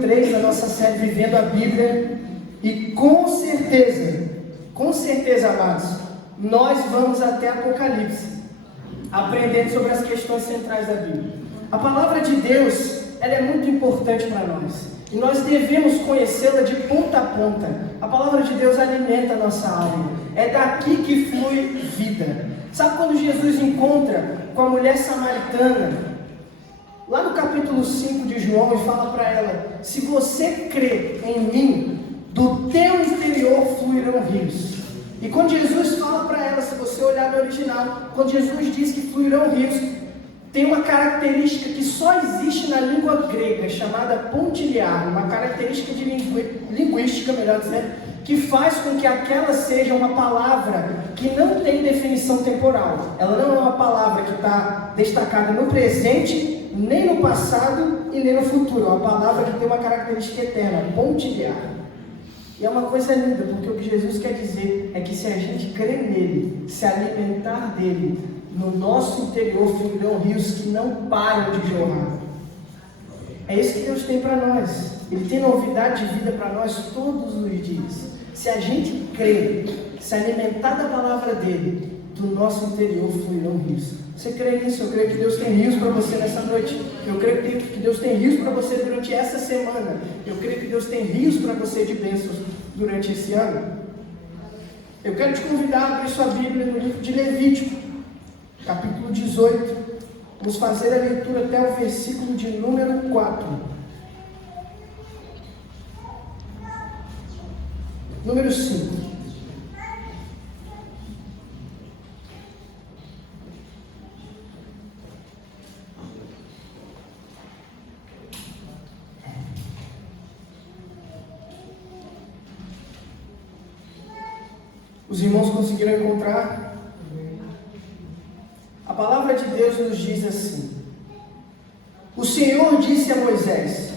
3 da nossa série Vivendo a Bíblia, e com certeza, amados, nós vamos até Apocalipse, aprendendo sobre as questões centrais da Bíblia. A palavra de Deus, ela é muito importante para nós, e nós devemos conhecê-la de ponta a ponta. A palavra de Deus alimenta a nossa alma, é daqui que flui vida. Sabe quando Jesus encontra com a mulher samaritana, lá no capítulo 5 de João, e fala para ela: se você crê em mim, do teu interior fluirão rios. E quando Jesus fala para ela, se você olhar no original, quando Jesus diz que fluirão rios, tem uma característica que só existe na língua grega, chamada pontilhar, uma característica de linguística, melhor dizendo, que faz com que aquela seja uma palavra que não tem definição temporal. Ela não é uma palavra que está destacada no presente, nem no passado e nem no futuro. É uma palavra que tem uma característica eterna, pontilhar. E é uma coisa linda, porque o que Jesus quer dizer é que se a gente crer nele, se alimentar dele, no nosso interior fluirão rios que não param de jorrar. É isso que Deus tem para nós. Ele tem novidade de vida para nós todos os dias. Se a gente crer, se alimentar da palavra dele, do nosso interior fluirão rios. Você crê nisso? Eu creio que Deus tem rios para você nessa noite. Eu creio que Deus tem rios para você durante essa semana. Eu creio que Deus tem rios para você de bênçãos durante esse ano. Eu quero te convidar a abrir sua Bíblia no livro de Levítico, capítulo 18. Vamos fazer a leitura até o versículo de número 4. Número 5. Os irmãos conseguiram encontrar? A palavra de Deus nos diz assim: o Senhor disse a Moisés: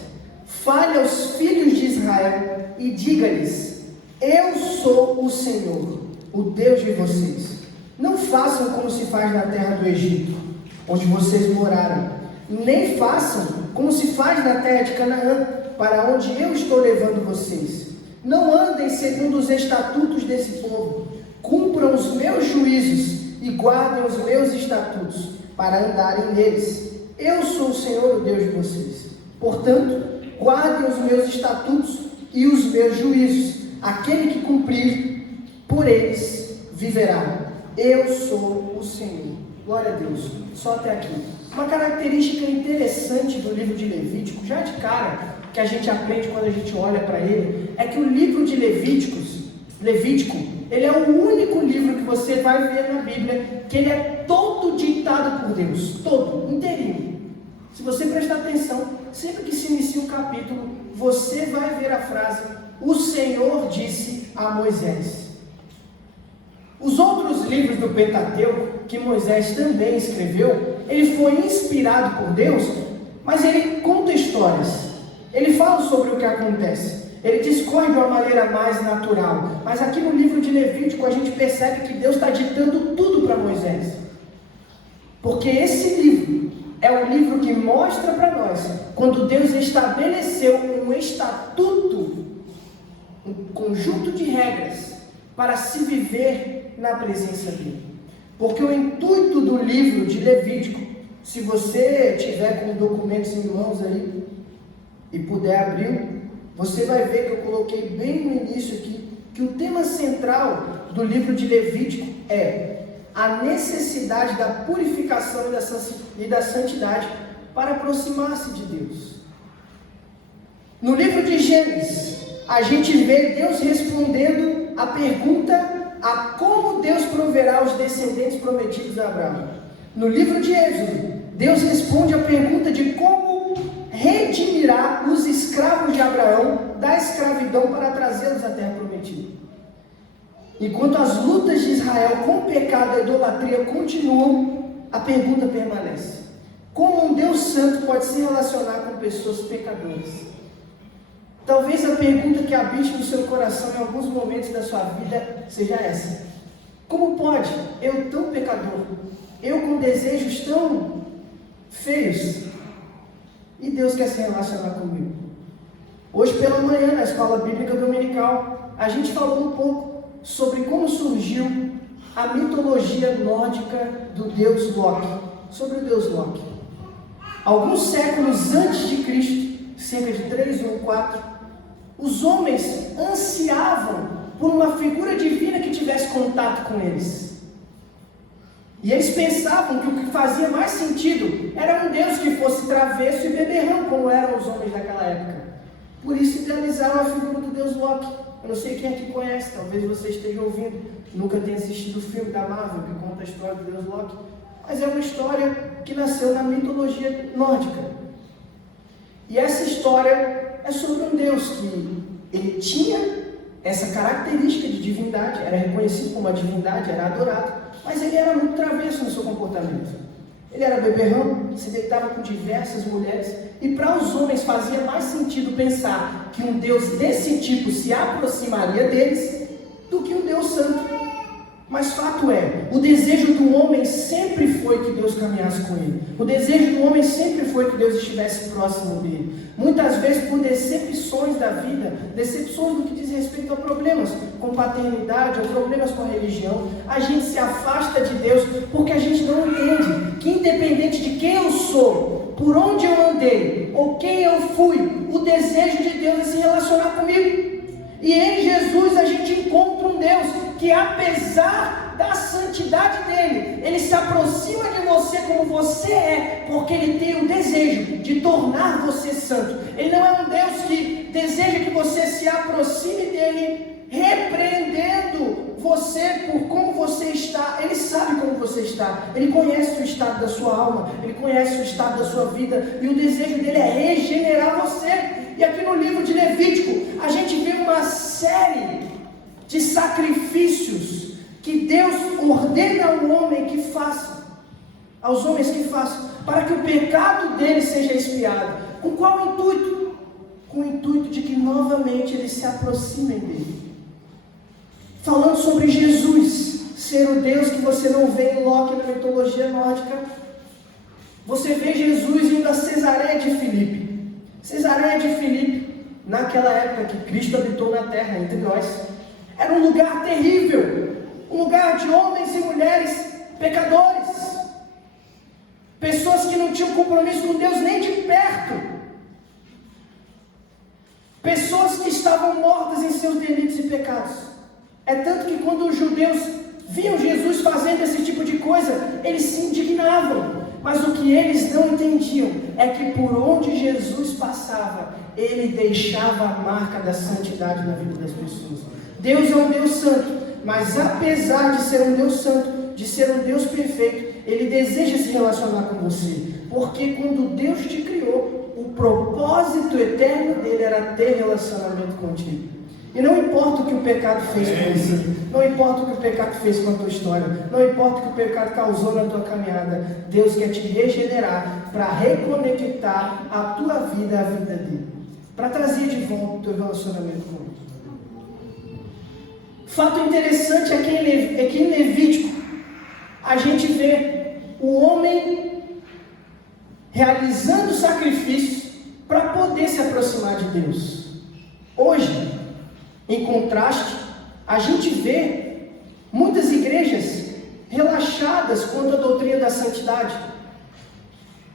fale aos filhos de Israel e diga-lhes: eu sou o Senhor, o Deus de vocês. Não façam como se faz na terra do Egito, onde vocês moraram, nem façam como se faz na terra de Canaã, para onde eu estou levando vocês. Não andem segundo os estatutos desse povo. Cumpram os meus juízos e guardem os meus estatutos, para andarem neles. Eu sou o Senhor, o Deus de vocês. Portanto, guardem os meus estatutos e os meus juízos. Aquele que cumprir por eles viverá. Eu sou o Senhor. Glória a Deus. Só até aqui. Uma característica interessante do livro de Levítico, já de cara, que a gente aprende quando a gente olha para ele, é que o livro de Levítico, ele é o único livro que você vai ver na Bíblia que ele é todo ditado por Deus, todo, inteirinho. Se você prestar atenção, sempre que se inicia um capítulo, você vai ver a frase: o Senhor disse a Moisés. Os outros livros do Pentateuco, que Moisés também escreveu, ele foi inspirado por Deus, mas ele conta histórias. Ele fala sobre o que acontece. Ele discorre de uma maneira mais natural. Mas aqui no livro de Levítico a gente percebe que Deus está ditando tudo para Moisés. Porque esse livro é o livro que mostra para nós quando Deus estabeleceu um estatuto, um conjunto de regras para se viver na presença dele. Porque o intuito do livro de Levítico, se você tiver com documentos em mãos aí e puder abrir, você vai ver que eu coloquei bem no início aqui, que o tema central do livro de Levítico é a necessidade da purificação e da santidade para aproximar-se de Deus. No livro de Gênesis, a gente vê Deus respondendo a pergunta a como Deus proverá os descendentes prometidos a Abraão. No livro de Êxodo, Deus responde a pergunta de como redimirá os escravos de Abraão da escravidão para trazê-los à terra prometida. Enquanto as lutas de Israel com o pecado e a idolatria continuam, a pergunta permanece: como um Deus santo pode se relacionar com pessoas pecadoras? Talvez a pergunta que habite no seu coração em alguns momentos da sua vida seja essa: como pode eu, tão pecador, eu com desejos tão feios, e Deus quer se relacionar comigo? Hoje pela manhã, na escola bíblica dominical, a gente falou um pouco sobre como surgiu a mitologia nórdica do deus Loki, sobre o deus Loki. Alguns séculos antes de Cristo, cerca de 3 ou 4, os homens ansiavam por uma figura divina que tivesse contato com eles. E eles pensavam que o que fazia mais sentido era um Deus que fosse travesso e beberrão, como eram os homens daquela época. Por isso idealizaram a figura do Deus Loki. Eu não sei quem aqui conhece, talvez você esteja ouvindo, nunca tenha assistido o filme da Marvel que conta a história do Deus Loki, mas é uma história que nasceu na mitologia nórdica. E essa história é sobre um Deus que ele tinha essa característica de divindade, era reconhecido como uma divindade, era adorado, mas ele era muito travesso no seu comportamento. Ele era beberrão, se deitava com diversas mulheres, e para os homens fazia mais sentido pensar que um Deus desse tipo se aproximaria deles do que um Deus santo. Mas fato é, o desejo do homem sempre foi que Deus caminhasse com ele. O desejo do homem sempre foi que Deus estivesse próximo dele. Muitas vezes por decepções da vida, decepções no que diz respeito a problemas com paternidade ou problemas com a religião, a gente se afasta de Deus porque a gente não entende que independente de quem eu sou, por onde eu andei ou quem eu fui, o desejo de Deus é se relacionar comigo. E em Jesus a gente encontra um Deus que, apesar da santidade dele, ele se aproxima de você como você é, porque ele tem o desejo de tornar você santo. Ele não é um Deus que deseja que você se aproxime dele, repreendendo você por como você está. Ele sabe como você está, ele conhece o estado da sua alma, ele conhece o estado da sua vida, e o desejo dele é regenerar você. E aqui no livro de Levítico, a gente vê uma série de sacrifícios que Deus ordena ao homem que faça, aos homens que façam, para que o pecado dele seja expiado. Com qual intuito? Com o intuito de que novamente eles se aproximem dele. Falando sobre Jesus ser o Deus que você não vê em Loki na mitologia nórdica, você vê Jesus indo a Cesareia de Filipe. Cesareia de Filipe, naquela época que Cristo habitou na terra entre nós, era um lugar terrível, um lugar de homens e mulheres pecadores, pessoas que não tinham compromisso com Deus nem de perto, pessoas que estavam mortas em seus delitos e pecados. É tanto que quando os judeus viam Jesus fazendo esse tipo de coisa, eles se indignavam. Mas o que eles não entendiam é que por onde Jesus passava, ele deixava a marca da santidade na vida das pessoas. Deus é um Deus santo, mas apesar de ser um Deus santo, de ser um Deus perfeito, ele deseja se relacionar com você. Porque quando Deus te criou, o propósito eterno dele era ter relacionamento contigo. E não importa o que o pecado fez com você, não importa o que o pecado fez com a tua história, não importa o que o pecado causou na tua caminhada, Deus quer te regenerar para reconectar a tua vida à vida dele, para trazer de volta o teu relacionamento com ele. Fato interessante é que em Levítico a gente vê o homem realizando sacrifícios para poder se aproximar de Deus. Hoje, em contraste, a gente vê muitas igrejas relaxadas quanto à doutrina da santidade,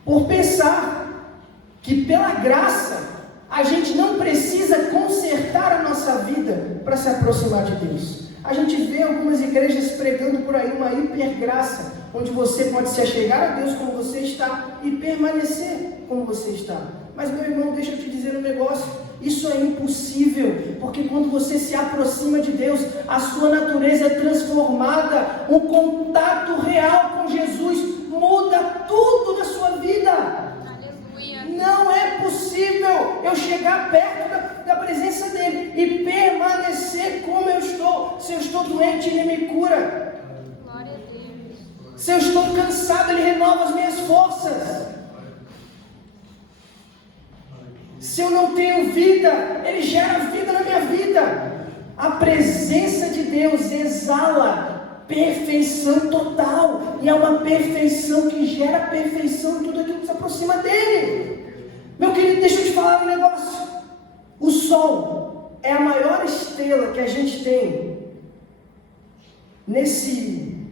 por pensar que pela graça a gente não precisa consertar a nossa vida para se aproximar de Deus. A gente vê algumas igrejas pregando por aí uma hipergraça, onde você pode se achegar a Deus como você está e permanecer como você está. Mas meu irmão, deixa eu te dizer um negócio, isso é impossível, porque quando você se aproxima de Deus, a sua natureza é transformada, o contato real com Jesus muda tudo na sua vida. Aleluia. Não é possível eu chegar perto da presença dele e permanecer como eu estou. Se eu estou doente, ele me cura. Glória a Deus. Se eu estou cansado, ele renova as minhas forças. Se eu não tenho vida, ele gera vida na minha vida. A presença de Deus exala perfeição total, e é uma perfeição que gera perfeição em tudo aquilo que se aproxima dele. Meu querido, deixa eu te falar um negócio. O Sol é a maior estrela que a gente tem nesse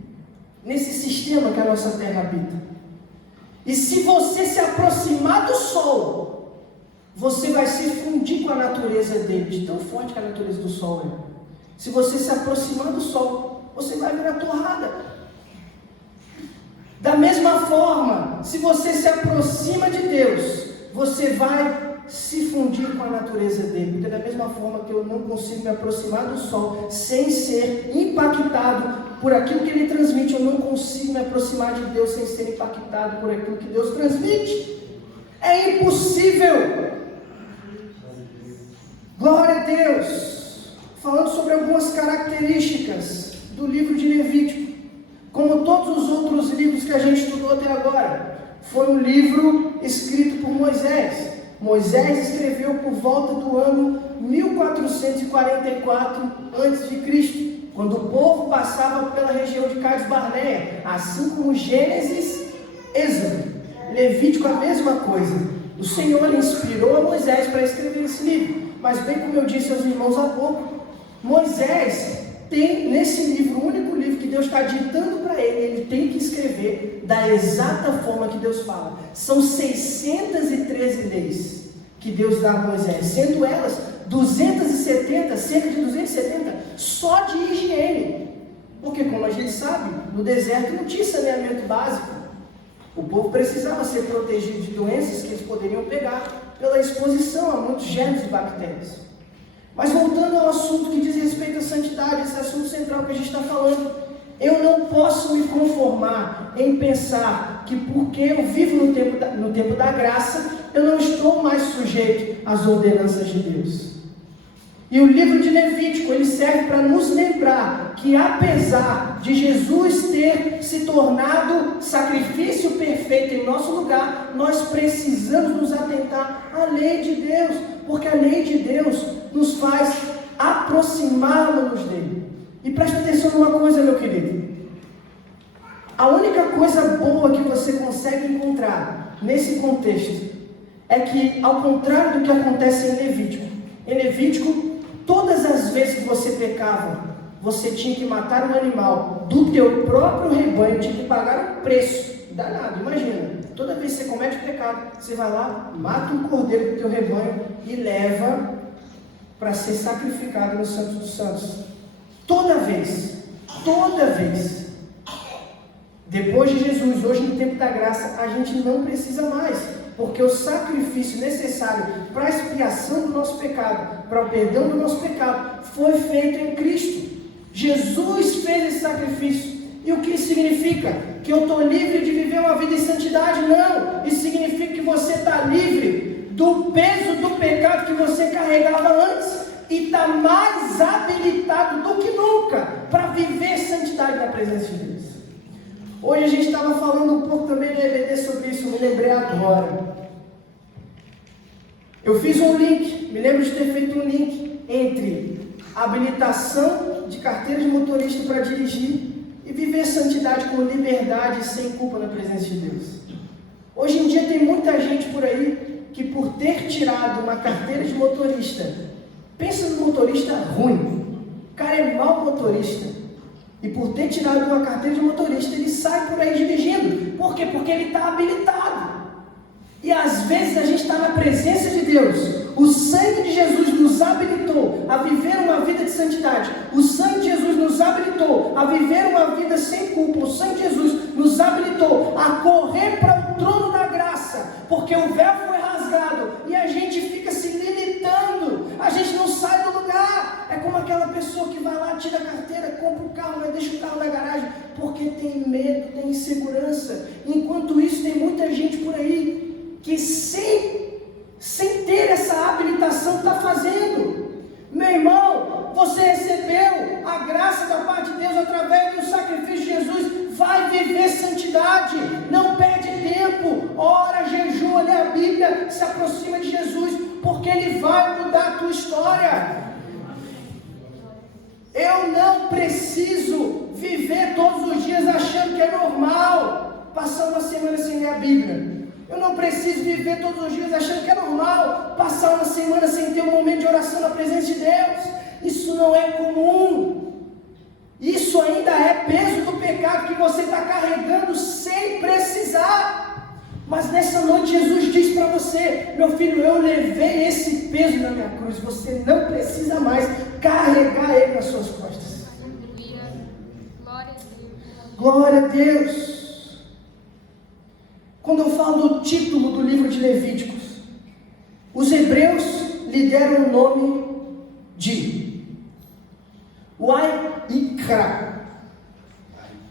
sistema que a nossa Terra habita. E se você se aproximar do Sol, você vai se fundir com a natureza dele, de tão forte que a natureza do Sol é. Se você se aproximar do Sol, você vai virar torrada. Da mesma forma, se você se aproxima de Deus, você vai se fundir com a natureza dele. Porque da mesma forma que eu não consigo me aproximar do Sol sem ser impactado por aquilo que ele transmite, eu não consigo me aproximar de Deus sem ser impactado por aquilo que Deus transmite. É impossível. Glória a Deus. Falando sobre algumas características do livro de Levítico. Como todos os outros livros que a gente estudou até agora, foi um livro escrito por Moisés. Moisés escreveu por volta do ano 1444 a.C., quando o povo passava pela região de Cades Barneia, assim como Gênesis, Êxodo, Levítico, a mesma coisa. O Senhor inspirou a Moisés para escrever esse livro, mas bem como eu disse aos irmãos há pouco, Moisés tem nesse livro, o único livro que Deus está ditando para ele tem que escrever da exata forma que Deus fala. São 613 leis que Deus dá a Moisés, sendo elas 270, cerca de 270, só de higiene. Porque, como a gente sabe, no deserto não tinha saneamento básico. O povo precisava ser protegido de doenças que eles poderiam pegar pela exposição a muitos germes e bactérias. Mas voltando ao assunto que diz respeito à santidade, esse assunto central que a gente está falando, eu não posso me conformar em pensar que porque eu vivo no tempo da graça, eu não estou mais sujeito às ordenanças de Deus. E o livro de Levítico, ele serve para nos lembrar que apesar de Jesus ter se tornado sacrifício perfeito em nosso lugar, nós precisamos nos atentar à lei de Deus, porque a lei de Deus nos faz aproximar-nos dele. E preste atenção numa coisa, meu querido. A única coisa boa que você consegue encontrar nesse contexto é que, ao contrário do que acontece em Levítico, todas as vezes que você pecava, você tinha que matar um animal do teu próprio rebanho, tinha que pagar um preço danado. Imagina, toda vez que você comete pecado, você vai lá, mata um cordeiro do teu rebanho e leva para ser sacrificado no Santo dos Santos. Toda vez. Depois de Jesus, hoje no tempo da graça, a gente não precisa mais, porque o sacrifício necessário para a expiação do nosso pecado, para o perdão do nosso pecado, foi feito em Cristo. Jesus fez esse sacrifício. E o que isso significa? Que eu estou livre de viver uma vida em santidade? Não! Isso significa que você está livre do peso do pecado que você carregava antes e está mais habilitado do que nunca para viver santidade na presença de Deus. Hoje a gente estava falando um pouco também no EBD sobre isso, me lembrei agora. Eu fiz um link, me lembro de ter feito um link entre habilitação de carteira de motorista para dirigir e viver santidade com liberdade e sem culpa na presença de Deus. Hoje em dia tem muita gente por aí que, por ter tirado uma carteira de motorista, pensa no motorista ruim, o cara é mau motorista, e por ter tirado uma carteira de motorista, ele sai por aí dirigindo. Por quê? Porque ele está habilitado. E às vezes a gente está na presença de Deus. O sangue de Jesus nos habilitou a viver uma vida de santidade. O sangue de Jesus nos habilitou a viver uma vida sem culpa. O sangue de Jesus nos habilitou a correr para o trono da graça, porque o véu foi rasgado e a gente fica se limitando. A gente não sai do lugar. É como aquela pessoa que vai lá, tira a carteira, compra o carro, mas deixa o carro na garagem, porque tem medo, tem insegurança. Enquanto isso, tem muita gente por aí que sem ter essa habilitação está fazendo. Meu irmão, você recebeu a graça da parte de Deus através do sacrifício de Jesus. Vai viver santidade, não perde tempo, ora, jejua, lê a Bíblia, se aproxima de Jesus, porque Ele vai mudar a tua história. Eu não preciso viver todos os dias achando que é normal passar uma semana sem ler a Bíblia. Eu não preciso viver todos os dias achando que é normal passar uma semana sem ter um momento de oração na presença de Deus. Isso não é comum. Isso ainda é peso do pecado que você está carregando sem precisar. Mas nessa noite Jesus diz para você: meu filho, eu levei esse peso na minha cruz. Você não precisa mais carregar ele nas suas costas. Glória a Deus. Glória a Deus. Quando eu falo do título do livro de Levíticos, os hebreus lhe deram o nome de Uai-Ikra,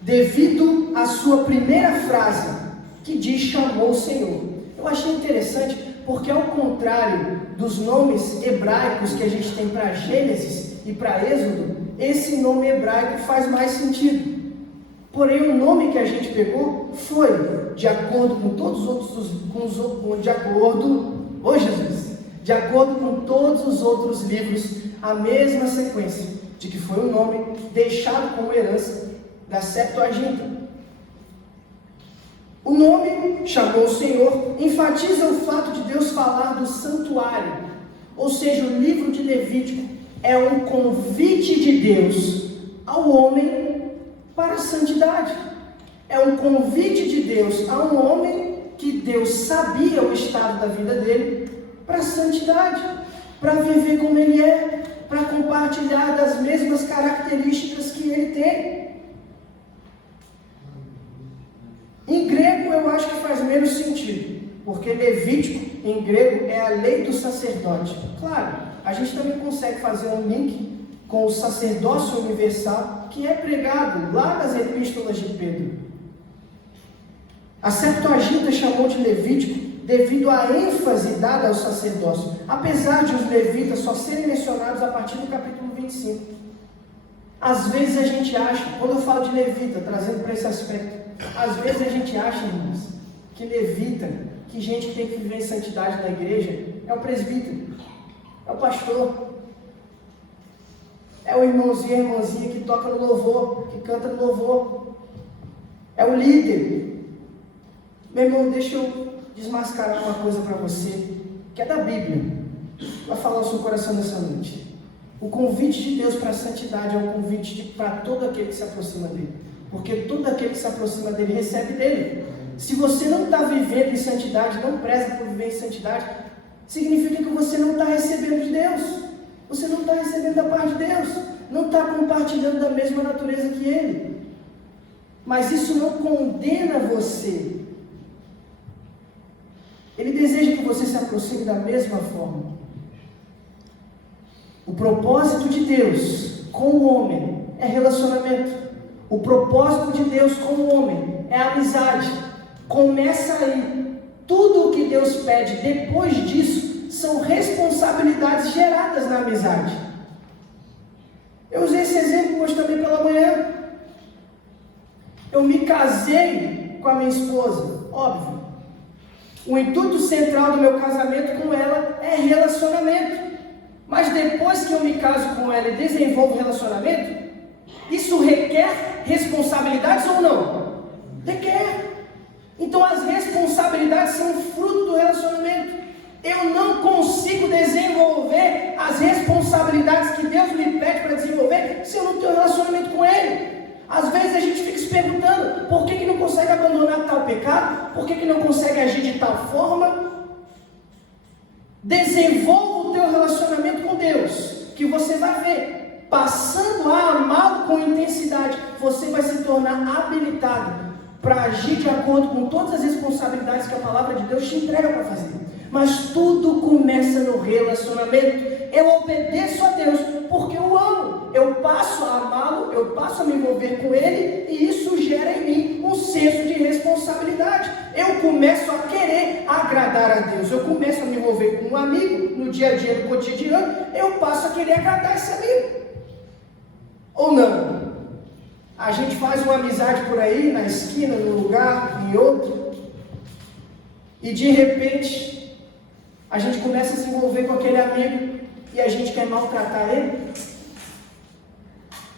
devido à sua primeira frase, que diz: chamou o Senhor. Eu achei interessante, porque ao contrário dos nomes hebraicos que a gente tem para Gênesis e para Êxodo, esse nome hebraico faz mais sentido. Porém, o nome que a gente pegou foi, de acordo com todos os outros, de acordo com todos os outros livros, a mesma sequência, de que foi um nome deixado como herança da Septuaginta. O nome, chamou o Senhor, enfatiza o fato de Deus falar do santuário, ou seja, o livro de Levítico é um convite de Deus ao homem para a santidade. É um convite de Deus a um homem que Deus sabia o estado da vida dele para a santidade, para viver como ele é, para compartilhar das mesmas características que ele tem. Em grego eu acho que faz menos sentido, porque Levítico em grego é a lei do sacerdote. Claro, a gente também consegue fazer um link com o sacerdócio universal que é pregado lá nas epístolas de Pedro. A Septuaginta chamou de Levítico devido à ênfase dada ao sacerdócio, apesar de os levitas só serem mencionados a partir do capítulo 25. Às vezes a gente acha, quando eu falo de levita, trazendo para esse aspecto, às vezes a gente acha, irmãos, que levita, que gente que tem que viver em santidade na igreja, é o presbítero, é o pastor, é o irmãozinho, a irmãzinha que toca no louvor, que canta no louvor, é o líder. Meu irmão, deixa eu desmascarar uma coisa para você, que é da Bíblia, para falar o seu coração nessa noite. O convite de Deus para a santidade é um convite para todo aquele que se aproxima dele, porque todo aquele que se aproxima dele recebe dele. Se você não está vivendo em santidade, não preza por viver em santidade, significa que você não está recebendo de Deus, você não está recebendo da parte de Deus, não está compartilhando da mesma natureza que ele. Mas isso não condena você. Ele deseja que você se aproxime da mesma forma. O propósito de Deus com o homem é relacionamento. O propósito de Deus com o homem é amizade. Começa aí. Tudo o que Deus pede depois disso são responsabilidades geradas na amizade. Eu usei esse exemplo hoje também pela manhã. Eu me casei com a minha esposa, óbvio. O intuito central do meu casamento com ela é relacionamento. Mas depois que eu me caso com ela e desenvolvo relacionamento, isso requer responsabilidades ou não? Requer. Então as responsabilidades são fruto do relacionamento. Eu não consigo desenvolver as responsabilidades que Deus me pede para desenvolver se eu não tenho relacionamento com Ele. Às vezes a gente fica se perguntando, por que não consegue abandonar tal pecado? Por que não consegue agir de tal forma? Desenvolva o teu relacionamento com Deus, que você vai ver, passando a amá-lo com intensidade, você vai se tornar habilitado para agir de acordo com todas as responsabilidades que a palavra de Deus te entrega para fazer. Mas tudo começa no relacionamento. Eu obedeço a Deus porque eu amo, eu passo a amá-lo, eu passo a me envolver com Ele, e isso gera em mim um senso de responsabilidade. Eu começo a querer agradar a Deus, eu começo a me envolver com um amigo no dia a dia, no cotidiano, eu passo a querer agradar esse amigo. Ou não? A gente faz uma amizade por aí, na esquina, num lugar, em outro, e de repente a gente começa a se envolver com aquele amigo e a gente quer maltratar ele?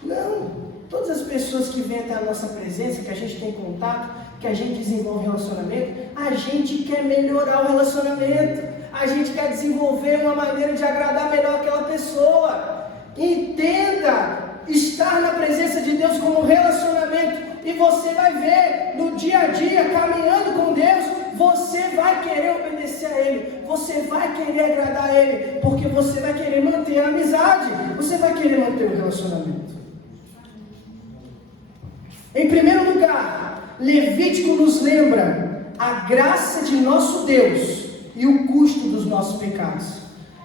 Não, Todas as pessoas que vêm até a nossa presença, que a gente tem contato, que a gente desenvolve relacionamento, a gente quer melhorar o relacionamento, a gente quer desenvolver uma maneira de agradar melhor aquela pessoa. Entenda estar na presença de Deus como um relacionamento, e você vai ver no dia a dia, caminhando com Deus, você vai querer obedecer a Ele, você vai querer agradar a Ele, porque você vai querer manter a amizade, você vai querer manter o relacionamento. Em primeiro lugar, Levítico nos lembra a graça de nosso Deus e o custo dos nossos pecados.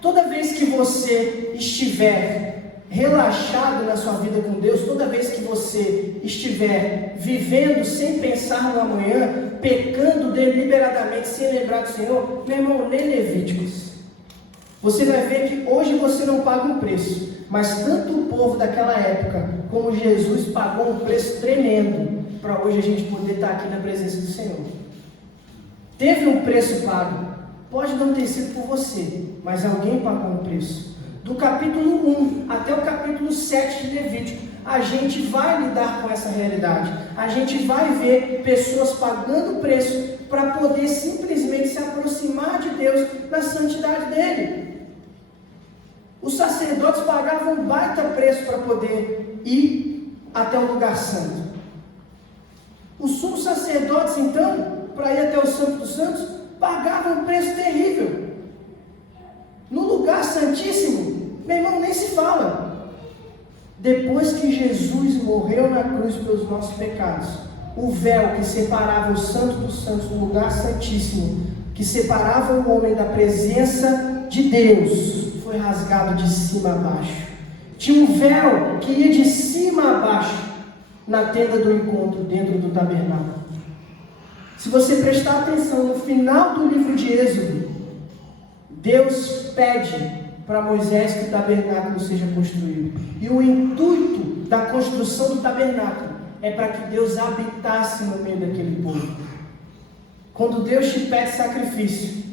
Toda vez que você estiver relaxado na sua vida com Deus, toda vez que você estiver vivendo sem pensar no amanhã, pecando deliberadamente, sem lembrar do Senhor, meu irmão, lê Levíticos. Você vai ver que hoje você não paga um preço, mas tanto o povo daquela época, como Jesus pagou um preço tremendo, para hoje a gente poder estar aqui na presença do Senhor. Teve um preço pago, pode não ter sido por você, mas alguém pagou um preço. Do capítulo 1 até o capítulo 7 de Levítico, a gente vai lidar com essa realidade. A gente vai ver pessoas pagando preço para poder simplesmente se aproximar de Deus na santidade dele. Os sacerdotes pagavam um baita preço para poder ir até o lugar santo. Os sumos sacerdotes, então, para ir até o Santo dos Santos, pagavam um preço terrível. No lugar santíssimo, meu irmão, nem se fala. Depois que Jesus morreu na cruz pelos nossos pecados, o véu que separava o Santo dos Santos do lugar santíssimo, que separava o homem da presença de Deus, foi rasgado de cima a baixo. Tinha um véu que ia de cima a baixo na tenda do encontro, dentro do tabernáculo. Se você prestar atenção no final do livro de Êxodo, Deus pede para Moisés que o tabernáculo seja construído. E o intuito da construção do tabernáculo é para que Deus habitasse no meio daquele povo. Quando Deus te pede sacrifício,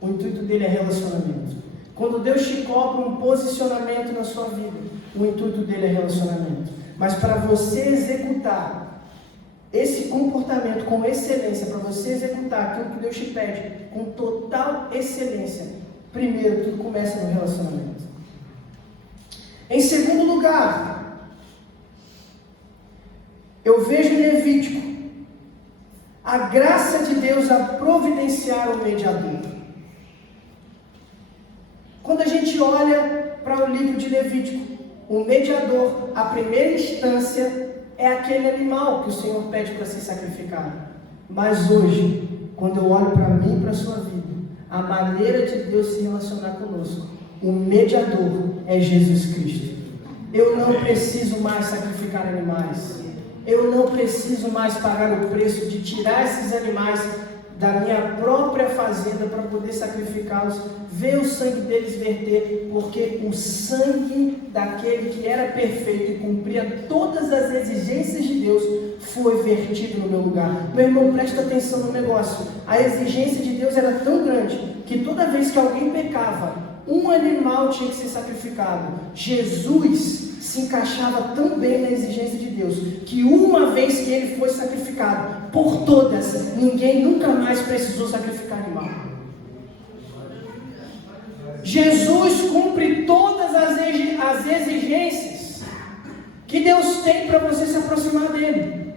o intuito dele é relacionamento. Quando Deus te cobra um posicionamento na sua vida, o intuito dele é relacionamento. Mas para você executar esse comportamento com excelência, para você executar aquilo que Deus te pede com total excelência, primeiro tudo começa no relacionamento. Em segundo lugar, eu vejo em Levítico a graça de Deus a providenciar o mediador. Quando a gente olha para o livro de Levítico, o mediador, a primeira instância, é aquele animal que o Senhor pede para ser sacrificado. Mas hoje, quando eu olho para mim e para a sua vida, a maneira de Deus se relacionar conosco, o mediador é Jesus Cristo. Eu não preciso mais sacrificar animais. Eu não preciso mais pagar o preço de tirar esses animais da minha própria fazenda para poder sacrificá-los, ver o sangue deles verter, porque o sangue daquele que era perfeito e cumpria todas as exigências de Deus foi vertido no meu lugar. Meu irmão, presta atenção no negócio. A exigência de Deus era tão grande que toda vez que alguém pecava, um animal tinha que ser sacrificado. Jesus se encaixava tão bem na exigência de Deus, que uma vez que ele foi sacrificado, por todas, ninguém nunca mais precisou sacrificar animal. Jesus cumpre todas as exigências que Deus tem para você se aproximar dele.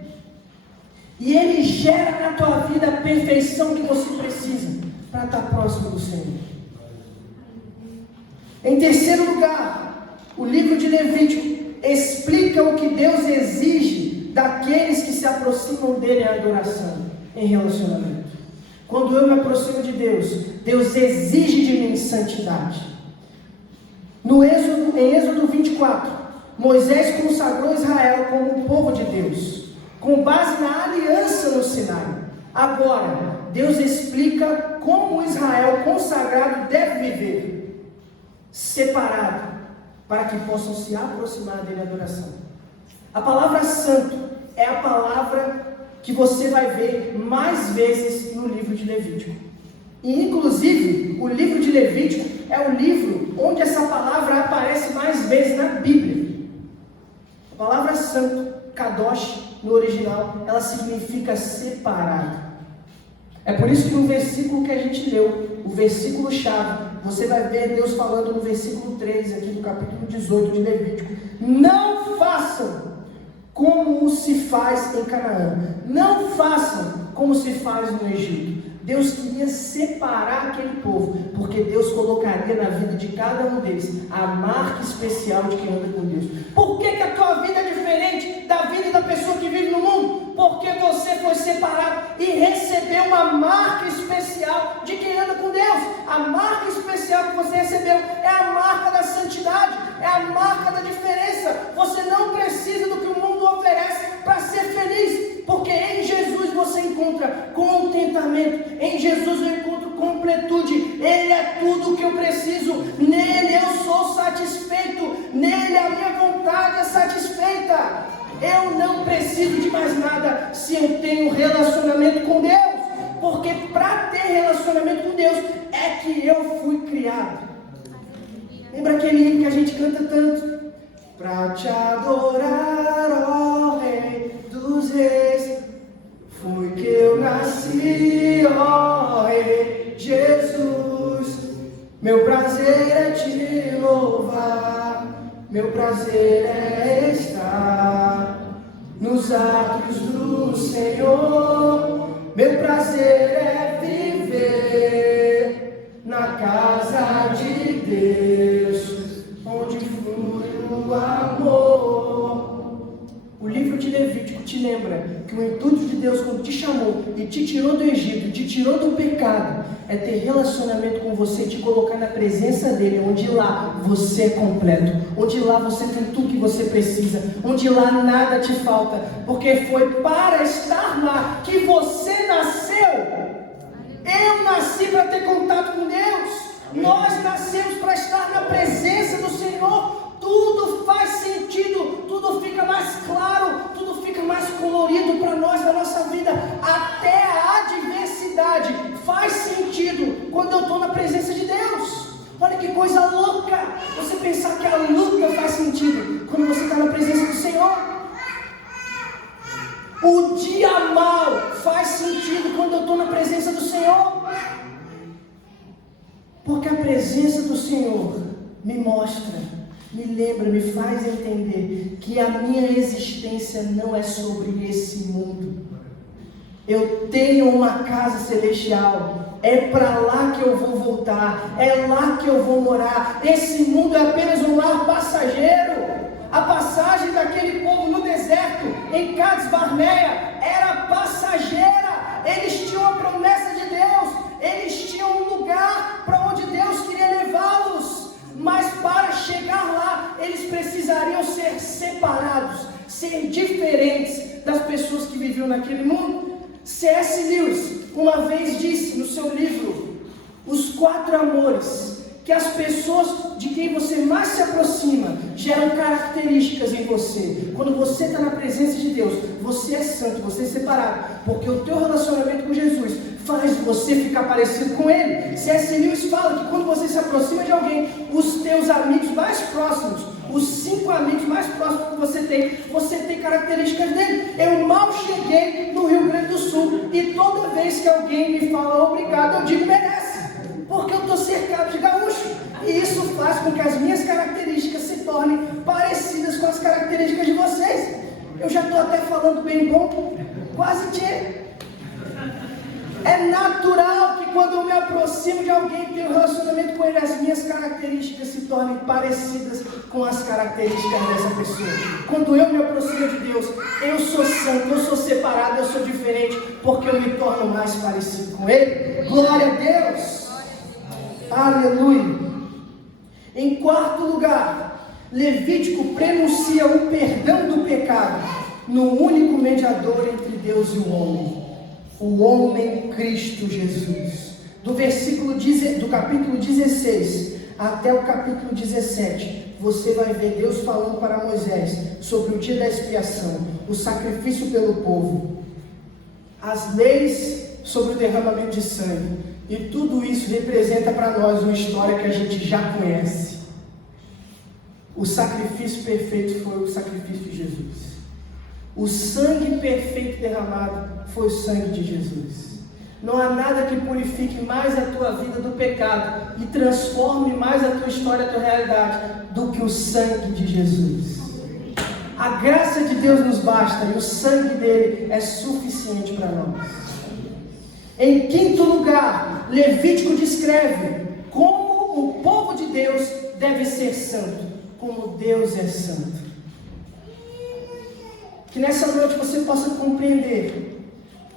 E ele gera na tua vida a perfeição que você precisa para estar próximo do Senhor. Em terceiro lugar, o livro de Levítico explica o que Deus exige daqueles que se aproximam dele em adoração, em relacionamento. Quando eu me aproximo de Deus, Deus exige de mim santidade. Em Êxodo 24, Moisés consagrou Israel como o povo de Deus, com base na aliança no Sinai. Agora, Deus explica como o Israel consagrado deve viver, separado, para que possam se aproximar dele em adoração. A palavra santo é a palavra que você vai ver mais vezes no livro de Levítico. E inclusive, o livro de Levítico é o livro onde essa palavra aparece mais vezes na Bíblia. A palavra santo kadosh no original, ela significa separado. É por isso que no versículo que a gente leu, o versículo chave, você vai ver Deus falando no versículo 3 aqui do capítulo 18 de Levítico: não façam como se faz em Canaã, não façam como se faz no Egito. Deus queria separar aquele povo, porque Deus colocaria na vida de cada um deles a marca especial de quem anda com Deus. Por que a tua vida é diferente da vida da pessoa que vive no mundo? Porque você foi separado e recebeu uma marca especial de quem anda com Deus. A marca especial que você recebeu é a marca da santidade, é a marca da diferença. Você não precisa do que o mundo oferece para ser feliz, porque em Jesus você encontra contentamento, em Jesus eu encontro completude. Ele é tudo o que eu preciso, nele eu sou satisfeito, nele a minha vontade é satisfeita. Eu não preciso de mais nada se eu tenho relacionamento com Deus, porque para ter relacionamento com Deus é que eu fui criado. Lembra aquele hino que a gente canta tanto? Para te adorar, ó Rei dos Reis, foi que eu nasci, ó Rei Jesus. Meu prazer é te louvar, meu prazer é estar nos átrios do Senhor. Meu prazer é viver na casa de Deus, onde flui o amor. O livro de Levítico te lembra que o intuito de Deus, quando te chamou e te tirou do Egito, te tirou do pecado, é ter relacionamento com você, te colocar na presença dele, onde lá você é completo, onde lá você tem tudo que você precisa, onde lá nada te falta, porque foi para estar lá que você nasceu. Eu nasci para ter contato com Deus, nós nascemos para estar na presença do Senhor. Tudo faz sentido, tudo fica mais claro, tudo fica mais colorido para nós na nossa vida. Até a adversidade faz sentido quando eu estou na presença de Deus. Olha que coisa louca, você pensar que a luta faz sentido quando você está na presença do Senhor. O dia mal faz sentido quando eu estou na presença do Senhor, porque a presença do Senhor me mostra, me lembra, me faz entender que a minha existência não é sobre esse mundo. Eu tenho uma casa celestial, é para lá que eu vou voltar, é lá que eu vou morar. Esse mundo é apenas um lar passageiro. A passagem daquele povo no deserto, em Cades Barneia, era passageira. Eles tinham a promessa de Deus, eles tinham um lugar para onde Deus queria levá-los, mas para chegar lá, eles precisariam ser separados, ser diferentes das pessoas que viviam naquele mundo. C.S. Lewis uma vez disse no seu livro Os Quatro Amores, que as pessoas de quem você mais se aproxima geram características em você. Quando você está na presença de Deus, você é santo, você é separado, porque o teu relacionamento com Jesus faz você ficar parecido com Ele. C.S. Lewis fala que quando você se aproxima de alguém, os teus amigos mais próximos, os 5 amigos mais próximos que você tem características dele. Eu mal cheguei no Rio Grande do Sul e toda vez que alguém me fala obrigado, eu digo merece, porque eu estou cercado de gaúcho, e isso faz com que as minhas características se tornem parecidas com as características de vocês. Eu já estou até falando bem bom, quase que é natural que quando eu me aproximo de alguém que tem um relacionamento com ele, as minhas características se tornem parecidas com as características dessa pessoa. Quando eu me aproximo de Deus, eu sou santo, eu sou separado, eu sou diferente, porque eu me torno mais parecido com Ele. Glória a Deus! Aleluia! Em quarto lugar, Levítico prenuncia o perdão do pecado no único mediador entre Deus e o homem Cristo Jesus. Do capítulo 16 até o capítulo 17, você vai ver Deus falando para Moisés sobre o dia da expiação, o sacrifício pelo povo, as leis sobre o derramamento de sangue, e tudo isso representa para nós uma história que a gente já conhece. O sacrifício perfeito foi o sacrifício de Jesus. O sangue perfeito derramado foi o sangue de Jesus. Não há nada que purifique mais a tua vida do pecado e transforme mais a tua história, a tua realidade, do que o sangue de Jesus. A graça de Deus nos basta e o sangue dele é suficiente para nós. Em quinto lugar, Levítico descreve como o povo de Deus deve ser santo, como Deus é santo. Que nessa noite você possa compreender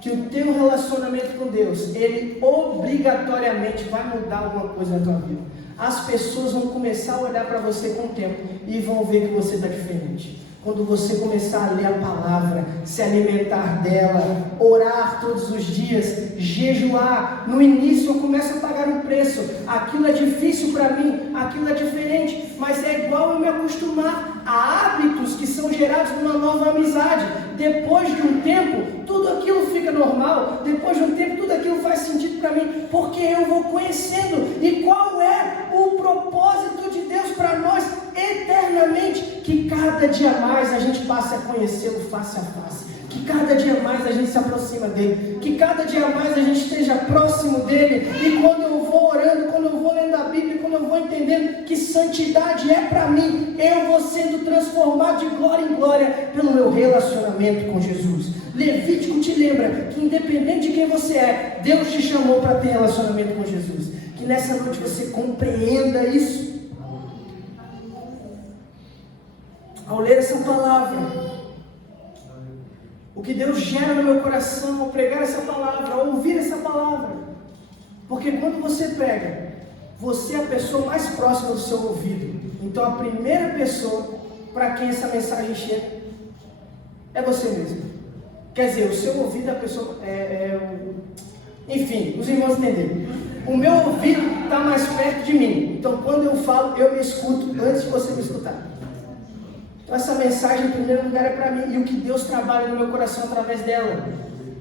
que o teu relacionamento com Deus, ele obrigatoriamente vai mudar alguma coisa na tua vida. As pessoas vão começar a olhar para você com o tempo e vão ver que você está diferente. Quando você começar a ler a palavra, se alimentar dela, orar todos os dias, jejuar. No início eu começo a pagar um preço. Aquilo é difícil para mim, aquilo é diferente, mas é igual eu me acostumar a hábitos que são gerados numa nova amizade. Depois de um tempo, tudo aquilo fica normal. Depois de um tempo, tudo aquilo faz sentido para mim, porque eu vou conhecendo. E qual é o propósito de Deus para nós eternamente? Que cada dia mais a gente passe a conhecê-lo face a face. Que cada dia mais a gente se aproxima dele. Que cada dia mais a gente esteja próximo dele. E quando eu vou orando, quando eu vou lendo a Bíblia, quando eu vou entendendo que santidade é para mim, eu vou sendo transformado de glória em glória pelo meu relacionamento com Jesus. Levítico te lembra que independente de quem você é, Deus te chamou para ter relacionamento com Jesus. Que nessa noite você compreenda isso. Ao ler essa palavra, o que Deus gera no meu coração ao pregar essa palavra, ao ouvir essa palavra. Porque quando você prega, você é a pessoa mais próxima do seu ouvido. Então a primeira pessoa para quem essa mensagem chega é você mesmo. Quer dizer, o seu ouvido é a pessoa... Enfim, os irmãos entenderam. O meu ouvido está mais perto de mim. Então quando eu falo, eu me escuto antes de você me escutar. Então essa mensagem em primeiro lugar é para mim. E o que Deus trabalha no meu coração através dela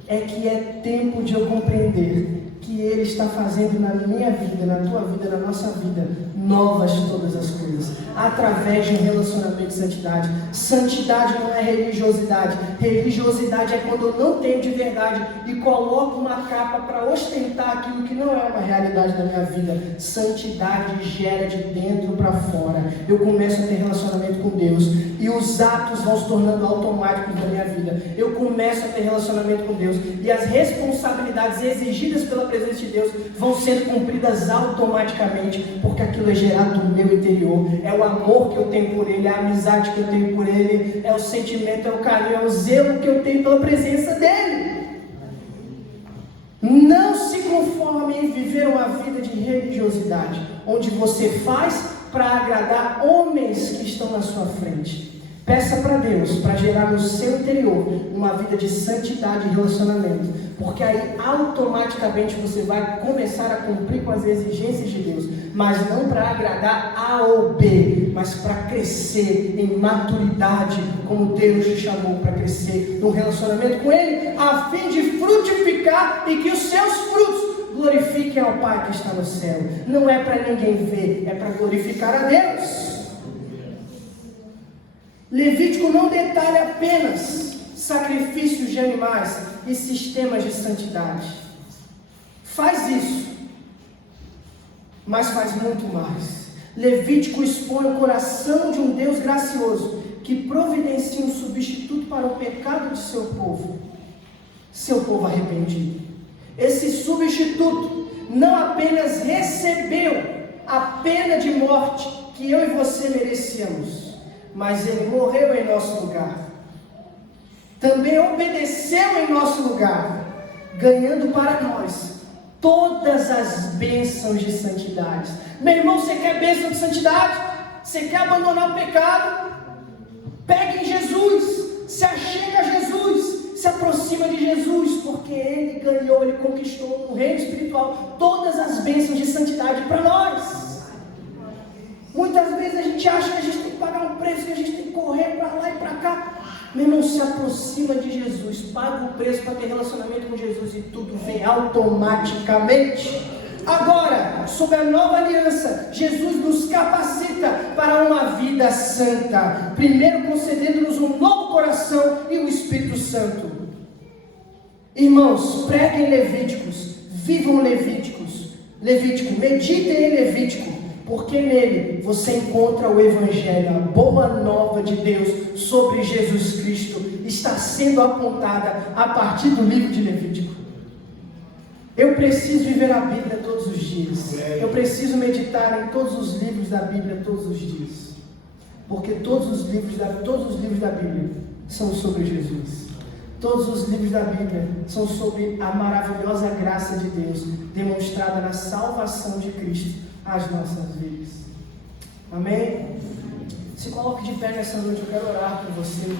é que é tempo de eu compreender que Ele está fazendo na minha vida, na tua vida, na nossa vida, novas todas as coisas, através de um relacionamento de santidade. Santidade não é religiosidade. Religiosidade é quando eu não tenho de verdade e coloco uma capa para ostentar aquilo que não é uma realidade da minha vida. Santidade gera de dentro para fora. Eu começo a ter relacionamento com Deus e os atos vão se tornando automáticos da minha vida. Eu começo a ter relacionamento com Deus e as responsabilidades exigidas pela presença de Deus vão sendo cumpridas automaticamente, porque aquilo é gerado do meu interior. É o amor que eu tenho por Ele, é a amizade que eu tenho por Ele, é o sentimento, é o carinho, é o zelo que eu tenho pela presença dEle. Não se conforme em viver uma vida de religiosidade, onde você faz para agradar homens que estão na sua frente. Peça para Deus, para gerar no seu interior uma vida de santidade e relacionamento, porque aí automaticamente você vai começar a cumprir com as exigências de Deus, mas não para agradar A ou B, mas para crescer em maturidade, como Deus te chamou para crescer no relacionamento com Ele, a fim de frutificar e que os seus frutos glorifiquem ao Pai que está no céu. Não é para ninguém ver, é para glorificar a Deus. Levítico não detalha apenas sacrifícios de animais e sistemas de santidade. Faz isso, mas faz muito mais. Levítico expõe o coração de um Deus gracioso que providencia um substituto para o pecado de seu povo arrependido. Esse substituto não apenas recebeu a pena de morte que eu e você merecíamos, mas Ele morreu em nosso lugar. Também obedeceu em nosso lugar, ganhando para nós todas as bênçãos de santidade. Meu irmão, você quer bênção de santidade? Você quer abandonar o pecado? Pegue em Jesus, se achega a Jesus, se aproxima de Jesus, porque Ele ganhou, Ele conquistou no reino espiritual todas as bênçãos de santidade para nós. Muitas vezes a gente acha que a gente tem que pagar um preço, que a gente tem que correr para lá e para cá. Meu irmão, se aproxima de Jesus, paga o preço para ter relacionamento com Jesus e tudo vem automaticamente. Agora, sob a nova aliança, Jesus nos capacita para uma vida santa. Primeiro concedendo-nos um novo coração e o Espírito Santo. Irmãos, preguem Levíticos, vivam Levítico, meditem em Levítico, porque nele você encontra o Evangelho, a boa nova de Deus sobre Jesus Cristo, está sendo apontada a partir do livro de Levítico. Eu preciso viver a Bíblia todos os dias. Eu preciso meditar em todos os livros da Bíblia todos os dias. Porque todos os livros da Bíblia são sobre Jesus. Todos os livros da Bíblia são sobre a maravilhosa graça de Deus demonstrada na salvação de Cristo às nossas vidas. Amém? Se coloque de pé nessa noite, eu quero orar por você.